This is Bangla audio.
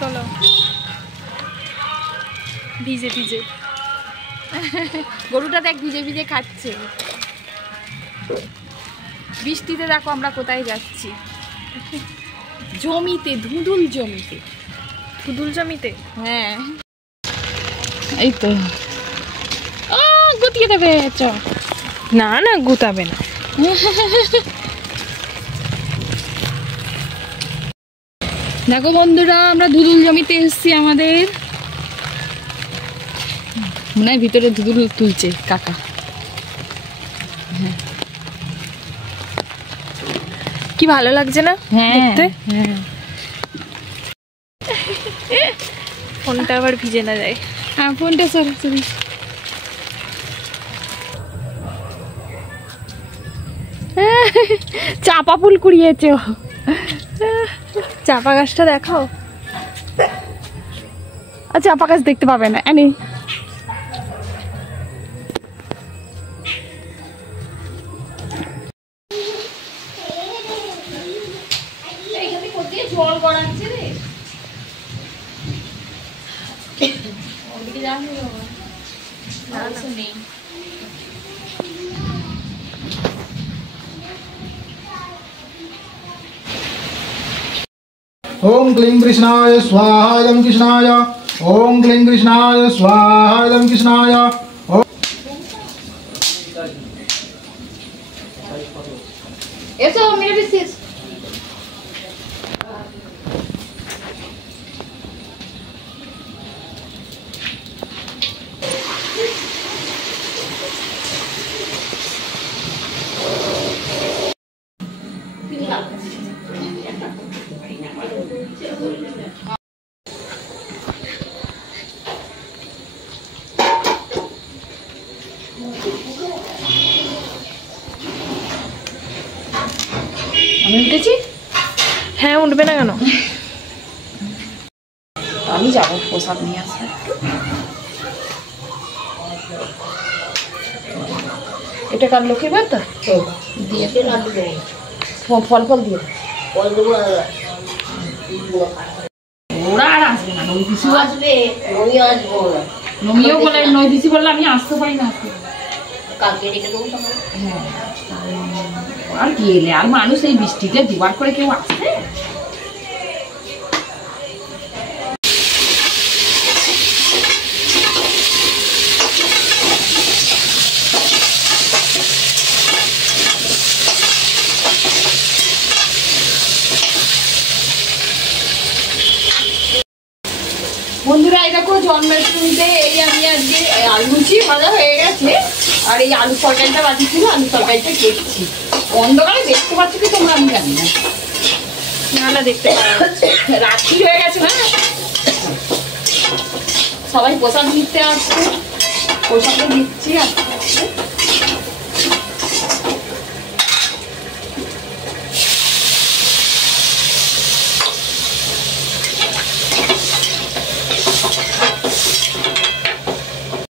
চলো ভিজে ভিজে গরুটা দেখ ভিজে ভিজে খাচ্ছে। বৃষ্টিতে দেখো আমরা কোথায় যাচ্ছি, জমিতে, ধুঁধুল জমিতে। ধুঁধুল জমিতে? হ্যাঁ এই তো। গুতিয়ে দেবে। চ না না গুতাবে না। দেখো বন্ধুরা আমরা ধুঁধুল জমিতে এসেছি। আমাদের মনে হয় ভিতরে ধুঁধুল তুলছে কাকা। কি ভালো লাগছে না? হ্যাঁ হ্যাঁ। ফোনটা আবার ভিজে না যায়। হ্যাঁ ফোনটা সরি। চাপা ফুল কুড়িয়েছে। চাপা গাছটা দেখাও। চাপা গাছ দেখতে পাবে না। এনে জল গড়াচ্ছে রে। ওদিকে যাবি না নেই। ओम क्लीं कृष्णाय स्वाहा इदं कृष्णाय। ओम क्लीं कृष्णाय स्वाहा इदं कृष्णाय। eso mira veces আমি উঠেছি। হ্যাঁ উঠবে না কেন? আমি যাবো প্রসাদ নিয়ে আসতে। এটা কার লোকের বার্তা দিয়ে ফল ফল দিয়ে ওরা আর আসবে না। নৈদিসি আসবে, নমিও বলে নৈদিসি বললে আমি আসতে পারি না। কালকে ডেকে দেবো। হ্যাঁ আর কি এলে আর মানুষ এই বৃষ্টিতে দুবার করে কেউ আসবে? বন্ধুরা এই দেখো জন্মাষ্টমীতে এই আমি আজকে আলু লুচি ভাজা হয়ে গেছে আর এই আলু তরকারিটা বাজিয়েছিল। আলু তরকারিটা দেখছি অন্ধকারে দেখতে পাচ্ছ কি তোমরা আমি জানি না। নাহলে দেখতে রাত্রি হয়ে গেছে না। সবাই প্রসাদ নিতে আসছে, প্রসাদটা দিচ্ছি।